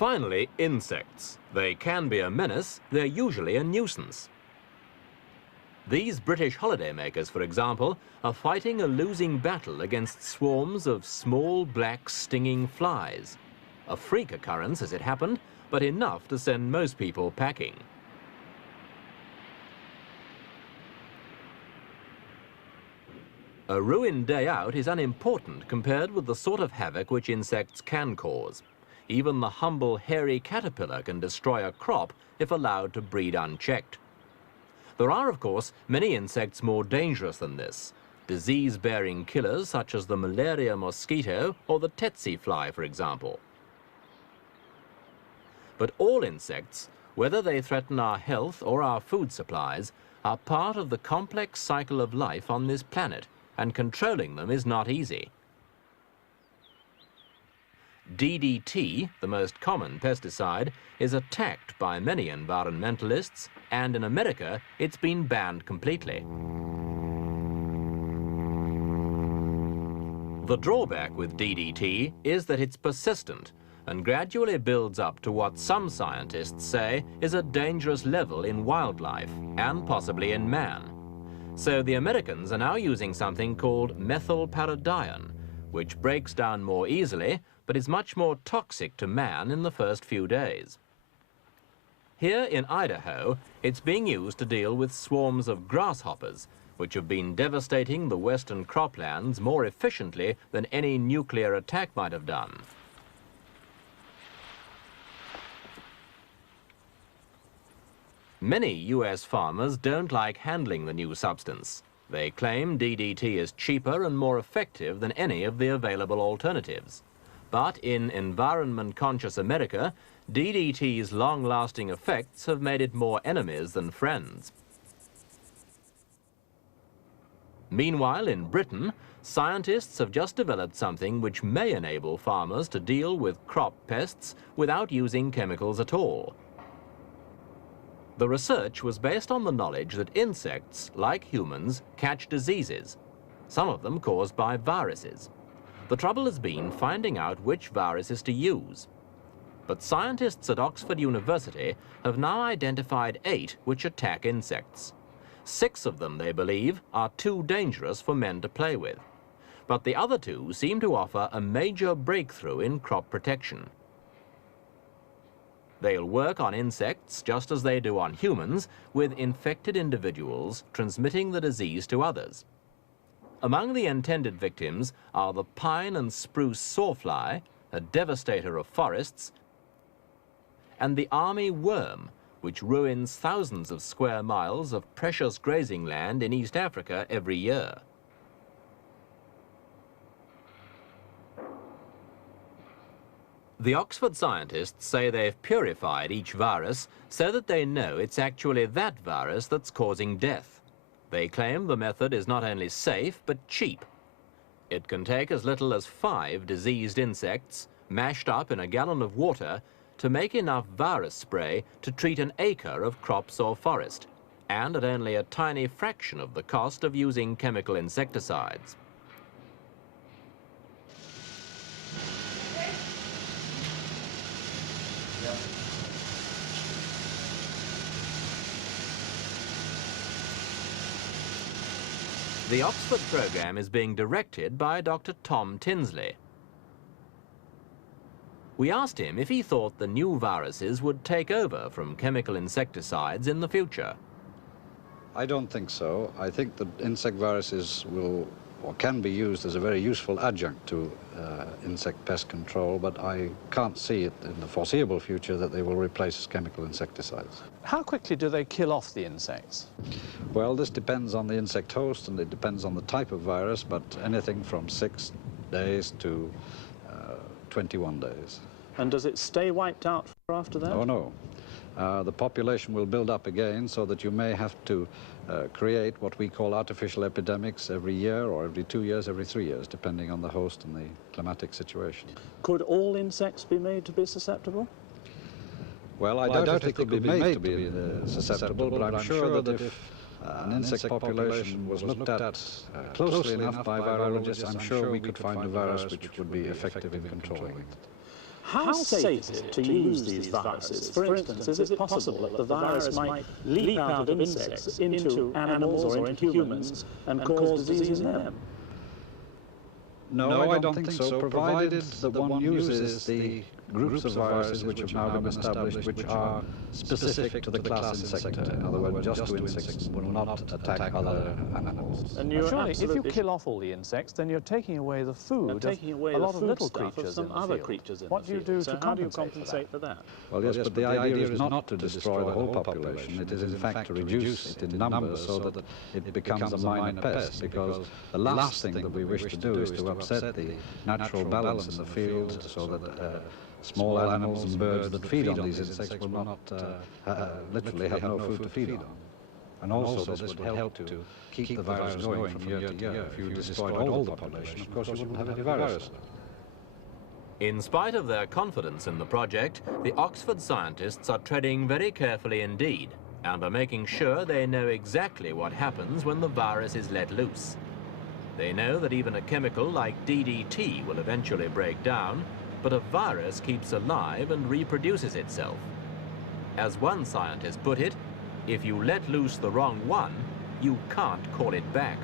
Finally, insects. They can be a menace, they're usually a nuisance. These British holidaymakers, for example, are fighting a losing battle against swarms of small black stinging flies. A freak occurrence as it happened, but enough to send most people packing. A ruined day out is unimportant compared with the sort of havoc which insects can cause. Even the humble hairy caterpillar can destroy a crop if allowed to breed unchecked. There are, of course, many insects more dangerous than this. Disease-bearing killers such as the malaria mosquito or the tsetse fly, for example. But all insects, whether they threaten our health or our food supplies, are part of the complex cycle of life on this planet, and controlling them is not easy. DDT, the most common pesticide, is attacked by many environmentalists, and in America it's been banned completely. The drawback with DDT is that it's persistent and gradually builds up to what some scientists say is a dangerous level in wildlife and possibly in man. So the Americans are now using something called methylparadiene, which breaks down more easily but is much more toxic to man in the first few days. Here in Idaho, it's being used to deal with swarms of grasshoppers, which have been devastating the western croplands more efficiently than any nuclear attack might have done. Many US farmers don't like handling the new substance. They claim DDT is cheaper and more effective than any of the available alternatives. But in environment-conscious America, DDT's long-lasting effects have made it more enemies than friends. Meanwhile, in Britain, scientists have just developed something which may enable farmers to deal with crop pests without using chemicals at all. The research was based on the knowledge that insects, like humans, catch diseases, some of them caused by viruses. The trouble has been finding out which viruses to use. But scientists at Oxford University have now identified 8 which attack insects. 6 of them, they believe, are too dangerous for men to play with. But the other 2 seem to offer a major breakthrough in crop protection. They'll work on insects just as they do on humans, with infected individuals transmitting the disease to others. Among the intended victims are the pine and spruce sawfly, a devastator of forests, and the army worm, which ruins thousands of square miles of precious grazing land in East Africa every year. The Oxford scientists say they've purified each virus so that they know it's actually that virus that's causing death. They claim the method is not only safe, but cheap. It can take as little as 5 diseased insects, mashed up in a gallon of water, to make enough virus spray to treat an acre of crops or forest, and at only a tiny fraction of the cost of using chemical insecticides. The Oxford program is being directed by Dr. Tom Tinsley. We asked him if he thought the new viruses would take over from chemical insecticides in the future. I don't think so. I think that insect viruses will or can be used as a very useful adjunct to insect pest control, but I can't see it in the foreseeable future that they will replace chemical insecticides. How quickly do they kill off the insects? Well, this depends on the insect host and it depends on the type of virus, but anything from 6 days to 21 days. And does it stay wiped out after that? Oh, no. The population will build up again so that you may have to create what we call artificial epidemics every year or every 2 years, every 3 years, depending on the host and the climatic situation. Could all insects be made to be susceptible? Well, I doubt if they could be made to be susceptible, but I'm sure that if an insect population was looked at closely enough by virologists, I'm sure we could find a virus which would be effective in controlling it. How safe is it to use these viruses? For instance, is it possible that the virus might leap out of insects into animals or into humans and cause disease in them? No, I don't think so, provided that one uses the groups of viruses which have now been established which are specific to the class Insecta. In other words, just to insects, will not attack other animals. And surely, if you kill off all the insects, then you're taking away the food of a lot of little creatures in the field. What do you do to compensate for that? Well, yes, but the idea is not to destroy the whole population. It is, in fact, to reduce it in numbers so that it becomes a minor pest, because the last thing that we wish to do is to upset the natural balance in the field so that small animals and birds that feed on these insects will not literally have no food to feed on. And also this would help to keep the virus going from year to year. If you destroyed all the population, of course you wouldn't have any virus. In spite of their confidence in the project, the Oxford scientists are treading very carefully indeed and are making sure they know exactly what happens when the virus is let loose. They know that even a chemical like DDT will eventually break down, but a virus keeps alive and reproduces itself. As one scientist put it, if you let loose the wrong one, you can't call it back.